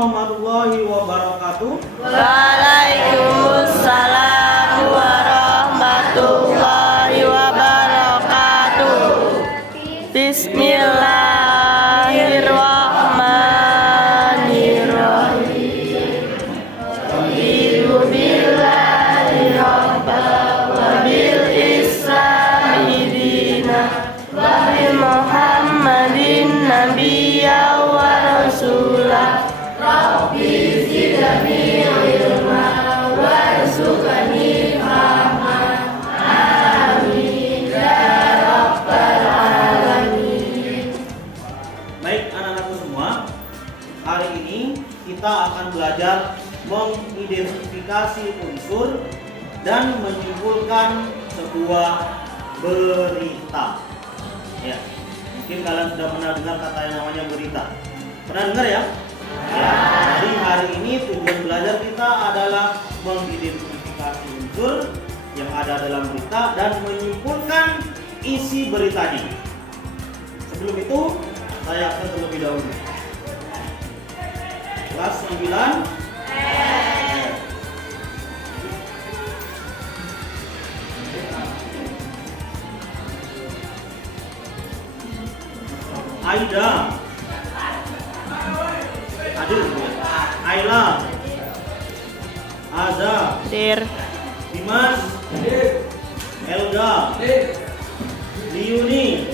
warahmatullahi wabarakatuh. Waalaikumsalam warahmatullahi wabarakatuh. Bismillahirrahmanirrahim. Raditu billahi rabba wa bil islami dina wa bi Muhammadin nabiyya wa rasulah. Rabbi zidni ilma warzuqni fahma. Amin ya rabbal alamin. Baik anak-anakku semua, hari ini kita akan belajar mengidentifikasi unsur dan menyimpulkan sebuah berita. Ya, mungkin kalian sudah pernah dengar kata yang namanya berita. Pernah dengar ya? Ya, jadi hari ini tujuan belajar kita adalah mengidentifikasi unsur yang ada dalam berita dan menyimpulkan isi beritanya. Sebelum itu, saya akan terlebih dahulu. Kelas 9. Aida, Adil, Ayla, Aza, Dir, Dimas, Elga, Liuni,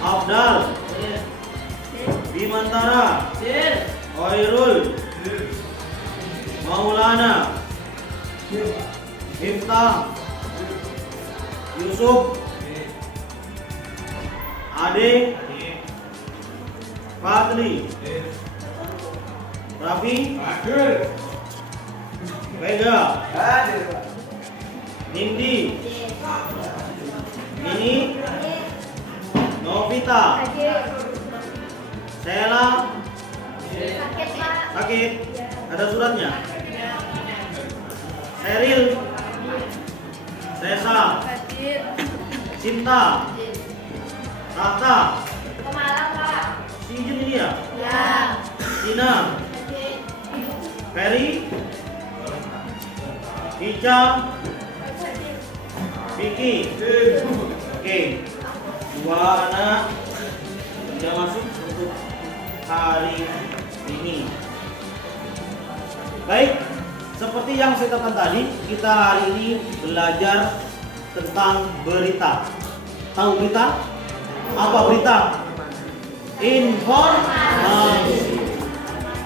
Abdal, Bimantara, Oirul, Maulana, Miftah, Yusuf, Ade, Fadli, Raffi, Vega, Nindi, Nini, Novita, Sela, sakit, ada suratnya. Seril, Sesa, Cinta, Tata, si Jun ini ya? Tina, Ferry, Ica, Vicky. Oke, dua anak sudah masuk untuk hari ini. Baik, seperti yang saya katakan tadi, kita hari ini belajar tentang berita. Tahu berita? Apa berita? Informasi.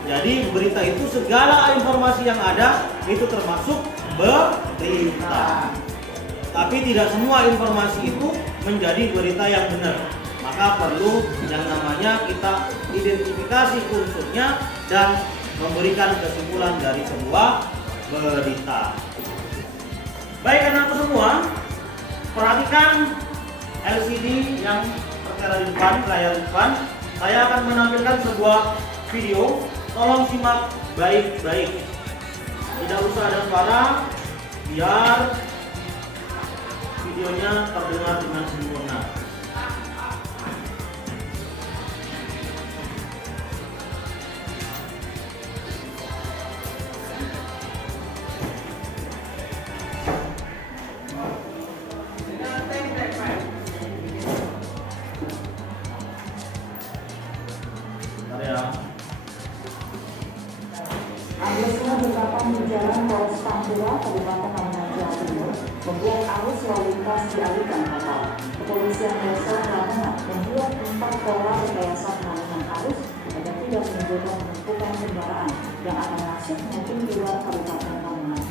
Jadi berita itu segala informasi yang ada itu termasuk berita. Tapi tidak semua informasi itu menjadi berita yang benar. Maka perlu yang namanya kita identifikasi unsurnya dan memberikan kesimpulan dari sebuah berita. Baik anak-anak semua, perhatikan LCD yang tertera di depan, layar depan. Saya akan menampilkan sebuah video. Tolong simak baik-baik. Tidak usah ada suara, biar videonya terdengar dengan sempurna. Amblesnya beberapa di Jalan Polres Pantura, Kabupaten Lamongan, Jawa Timur, membuat arus lalu lintas dialihkan total. Kepolisian Desa Lamongan membuat 4 pola rekayasa pengalihan arus agar tidak menimbulkan penumpukan kendaraan yang akan masuk maupun keluar Kabupaten Lamongan.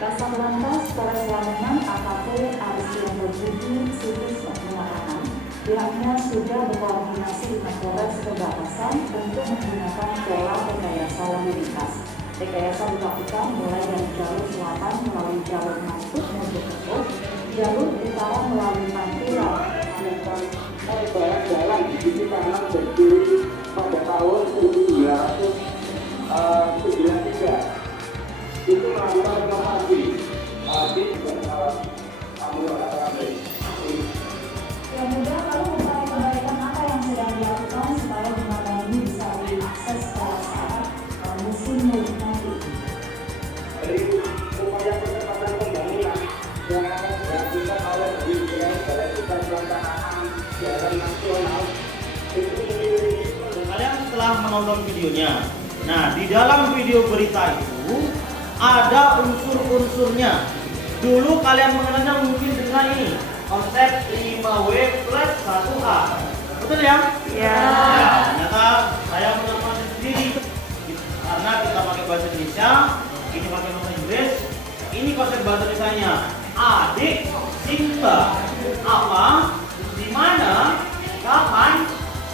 Kasatlantas Polres Lamongan AKP Arisyanto Budi Sudis mengatakan pihaknya sudah berkoordinasi dengan Polres perbatasan untuk menggunakan pola rekayasa lalu lintas. Rekayasa dilakukan mulai dari jalur selatan melalui jalur masuk Mojokerto, jalur utara melalui Pantura, barat jalan di tanah berdiri pada tahun 1993. Itu melakukan renovasi di Kemudian lalu upaya perbaikan apa yang sedang dilakukan supaya jembatan ini bisa diakses menonton videonya. Nah, di dalam video berita itu ada unsur-unsurnya. Dulu kalian mengenalnya mungkin dengan ini, konsep 5W plus 1A. Betul ya? Ya. Ya, ternyata saya menemukan sendiri karena kita pakai bahasa Indonesia, ini pakai bahasa Inggris, ini konsep bahasa Indonesianya. Adik, cinta, apa, di mana, kapan,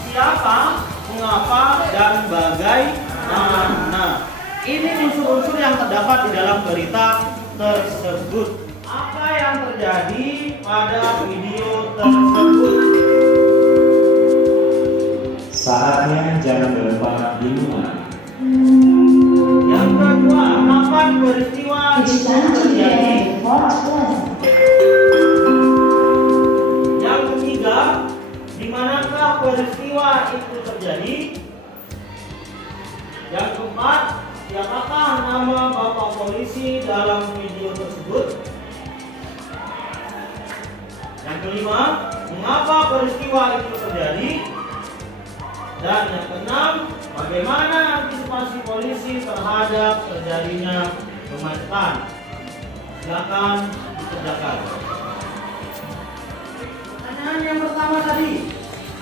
siapa, mengapa, dan bagaimana. Ini unsur-unsur yang terdapat di dalam berita tersebut. Apa yang terjadi pada video tersebut? Saatnya jam 8 dimulai. Yang kedua, kapan peristiwa itu terjadi? Yang ketiga, di manakah peristiwa itu terjadi? Yang keempat, siapakah nama bapak polisi dalam video tersebut? Yang kelima, mengapa peristiwa itu terjadi? Dan yang keenam, bagaimana antisipasi polisi terhadap terjadinya kemacetan? Silakan dikerjakan. Pertanyaan yang pertama tadi,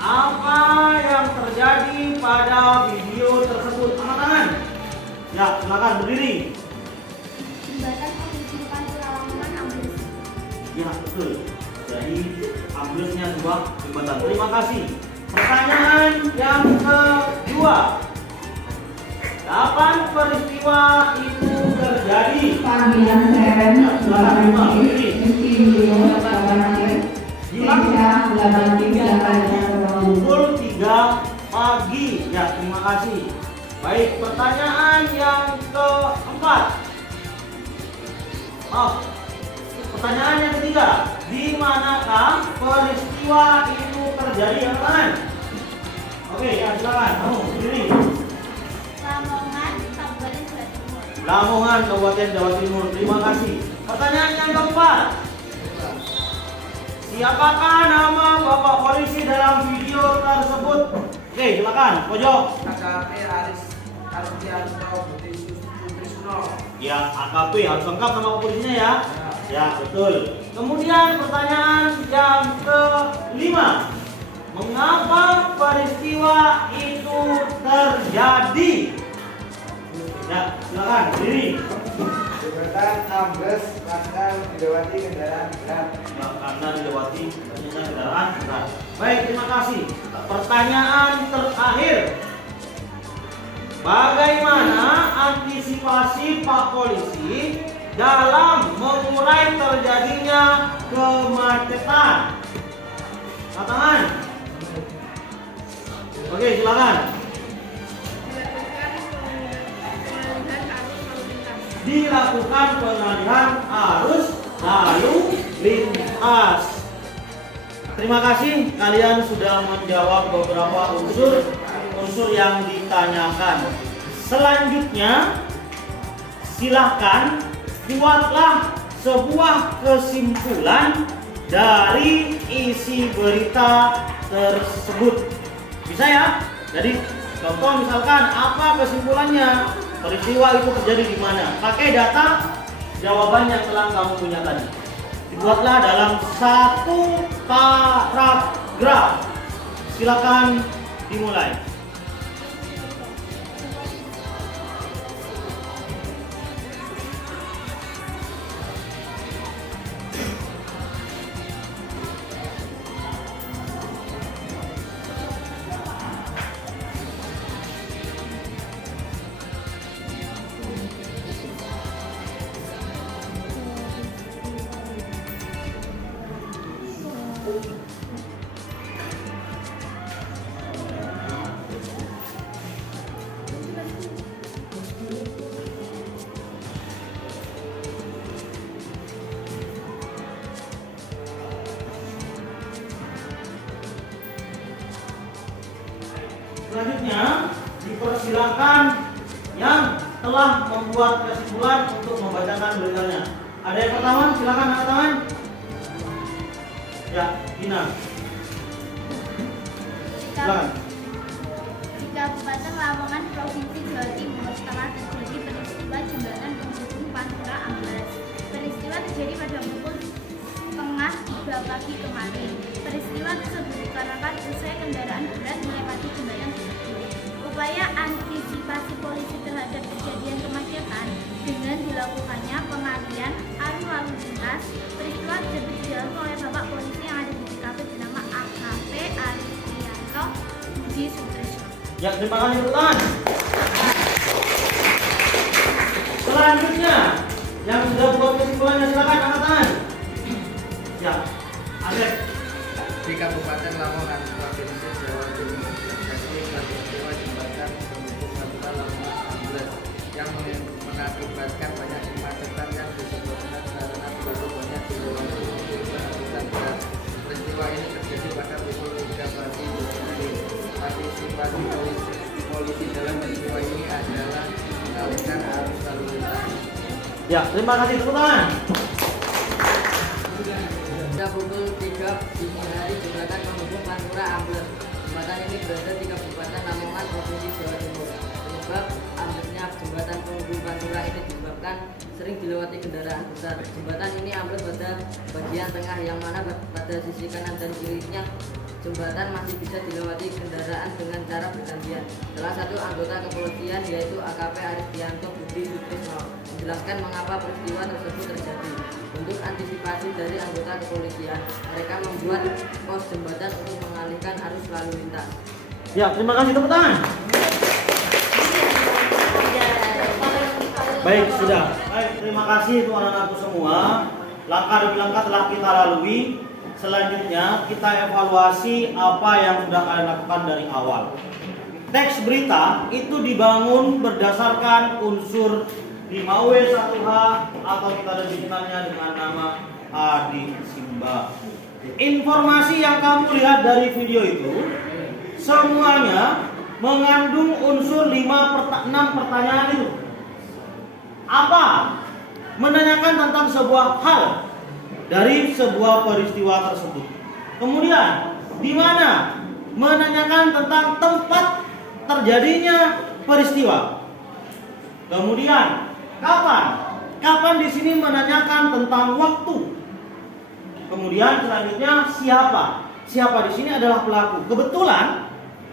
apa yang terjadi pada video tersebut? Angkat tangan. Ya, silakan berdiri. Jembatan penghubungan Lamongan ambles. Ya, betul. Jadi amblasnya sebuah jembatan. Terima kasih. Pertanyaan yang kedua, kapan peristiwa itu terjadi? Panggilan Seren, Pukul 3 pagi. Ya, terima kasih. Baik, pertanyaan yang keempat. Pertanyaan yang ketiga, di manakah peristiwa itu terjadi? Yang kanan. Oke, ya silakan. Berdiri. Lamongan, Kabupaten Jawa Timur. Lamongan, Kabupaten Jawa Timur. Terima kasih. Pertanyaan yang keempat, siapakah nama bapak polisi dalam video tersebut? Oke, silakan. Pojok. AKP Aris Ardianto Putrisno. Ya, AKP harus lengkap nama polisinya ya. Ya, betul. Kemudian pertanyaan yang kelima, mengapa peristiwa itu terjadi? Ya, silakan berdiri. Jembatan ambles karena dilewati kendaraan berat. Ya, karena dilewati banyaknya kendaraan berat. Baik, terima kasih. Pertanyaan terakhir, bagaimana antisipasi Pak Polisi dalam mengurai terjadinya kemacetan? Tangan. Oke, silakan. Dilakukan pengalihan arus lalu lintas. Terima kasih, kalian sudah menjawab beberapa unsur yang ditanyakan. Selanjutnya, silahkan buatlah sebuah kesimpulan dari isi berita tersebut. Bisa ya? Jadi contoh misalkan apa kesimpulannya? Peristiwa itu terjadi di mana? Pakai data jawaban yang telah kamu punya tadi. Dibuatlah dalam satu paragraf. Silakan dimulai. Selanjutnya, dipersilakan yang telah membuat kesimpulan untuk membacakan beritanya. Ada yang pertama, silakan angkat tangan. Ya, Gina. Silakan. Kabupaten Lamongan, Provinsi Jawa Timur, telah terjadi peristiwa jembatan penghubung Pantura ambles. Peristiwa terjadi pada pukul 2:30 pagi kemarin. Peristiwa tersebut dikarenakan usai kendaraan berat melewati jembatan tersebut. Upaya antisipasi polisi terhadap kejadian kemacetan dengan dilakukannya pengalihan arus lalu lintas. Peristiwa tersebut dilakukan oleh Bapak Polisi yang ada di TKP bernama AKP Aristianto Budi Sutrisno. Ya, terima kasih teman. Selanjutnya, yang sudah buat kesimpulannya silakan angkat tangan. Ya, Alek. Di Kabupaten Lamongan, Provinsi Jawa Timur, terjadi peristiwa jembatan penghubung Pantura Lamongan ambles yang mengakibatkan banyak kemacetan yang disebabkan karena terlalu banyak dilewati angkutan berat. Peristiwa ini terjadi pada pukul 3 pagi. Partisipasi polisi dalam peristiwa ini adalah mengalihkan arus lalu lintas. Ya, terima kasih tepuk tangan. Pada pukul 3 dini hari jembatan penghubung Pantura ambles. Jembatan ini berada di Kabupaten Lamongan, Provinsi Jawa Timur. Penyebab amblesnya jembatan penghubung Pantura ini disebabkan sering dilewati kendaraan besar. Jembatan ini ambles pada bagian tengah yang mana pada sisi kanan dan kirinya jembatan masih bisa dilewati kendaraan dengan cara bergantian. Salah satu anggota kepolisian yaitu AKP Aristianto Budi Sutrisno menjelaskan mengapa peristiwa tersebut terjadi. Untuk antisipasi dari anggota kepolisian, mereka membuat pos jembatan untuk mengalihkan arus lalu lintas. Ya, terima kasih tepuk tangan. Baik, sudah. Baik, terima kasih untuk anak-anakku semua. Langkah demi langkah telah kita lalui. Selanjutnya kita evaluasi apa yang sudah kalian lakukan dari awal. Teks berita itu dibangun berdasarkan unsur 5W1H atau kita lebih dikenalnya dengan nama Adi Simba. Informasi yang kamu lihat dari video itu semuanya mengandung unsur 6 pertanyaan itu. Apa? Menanyakan tentang sebuah hal dari sebuah peristiwa tersebut. Kemudian, di mana? Menanyakan tentang tempat terjadinya peristiwa. Kemudian, kapan? Kapan di sini menanyakan tentang waktu. Kemudian selanjutnya siapa? Siapa di sini adalah pelaku. Kebetulan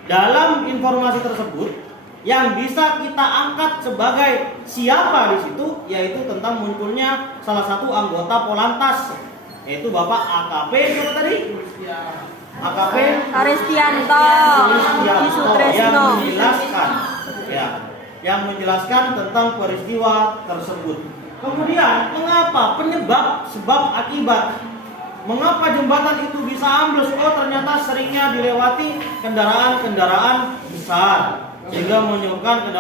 dalam informasi tersebut yang bisa kita angkat sebagai siapa di situ yaitu tentang munculnya salah satu anggota Polantas yaitu Bapak AKP siapa tadi? AKP Aristianto Budi Sutrisno yang menjelaskan tentang peristiwa tersebut. Kemudian mengapa penyebab sebab akibat? Mengapa jembatan itu bisa ambles? Oh, ternyata seringnya dilewati kendaraan-kendaraan besar sehingga menyebabkan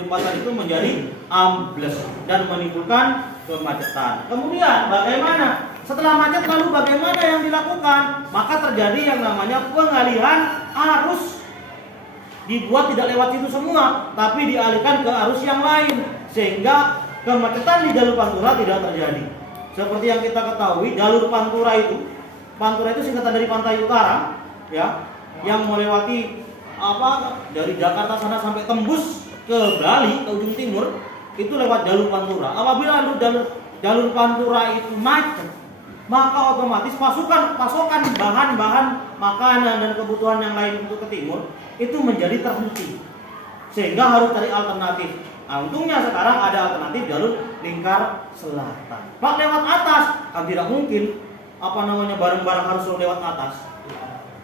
jembatan itu menjadi ambles dan menimbulkan kemacetan. Kemudian bagaimana? Setelah macet lalu bagaimana yang dilakukan? Maka terjadi yang namanya pengalihan arus. Dibuat tidak lewat itu semua, tapi dialihkan ke arus yang lain sehingga kemacetan di jalur Pantura tidak terjadi. Seperti yang kita ketahui, jalur Pantura itu singkatan dari Pantai Utara, ya, yang melewati dari Jakarta sana sampai tembus ke Bali, ke ujung timur, itu lewat jalur Pantura. Apabila jalur Pantura itu macet, maka otomatis pasokan bahan-bahan makanan dan kebutuhan yang lain untuk ke timur itu menjadi terhenti, sehingga harus cari alternatif. Nah, untungnya sekarang ada alternatif jalur lingkar selatan. Pak, lewat atas kan tidak mungkin barang-barang harus lewat atas.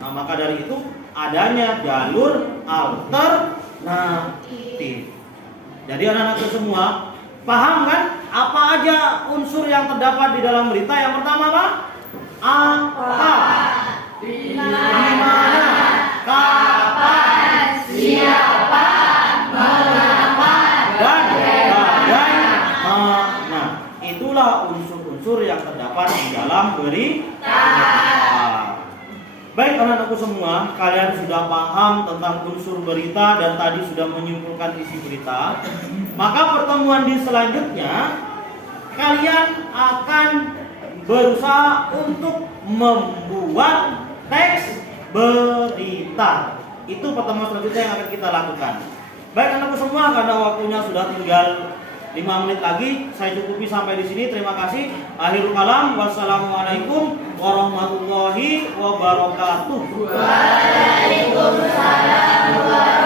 Nah, maka dari itu adanya jalur alternatif. Jadi anak-anakku semua paham kan apa aja unsur yang terdapat di dalam berita? Yang pertama apa? Apa? Di mana? Kapan? Siapa? Mengapa? Dan bagaimana? Itulah unsur-unsur yang terdapat di dalam berita. Baik anak-anakku semua, kalian sudah paham tentang unsur berita dan tadi sudah menyimpulkan isi berita. Maka pertemuan di selanjutnya kalian akan berusaha untuk membuat teks berita. Itu pertemuan selanjutnya yang akan kita lakukan. Baik anakku semua, karena waktunya sudah tinggal 5 menit lagi, saya cukupi sampai di sini. Terima kasih. Akhirul kalam. Wassalamualaikum warahmatullahi wabarakatuh. Waalaikumsalam warahmatullahi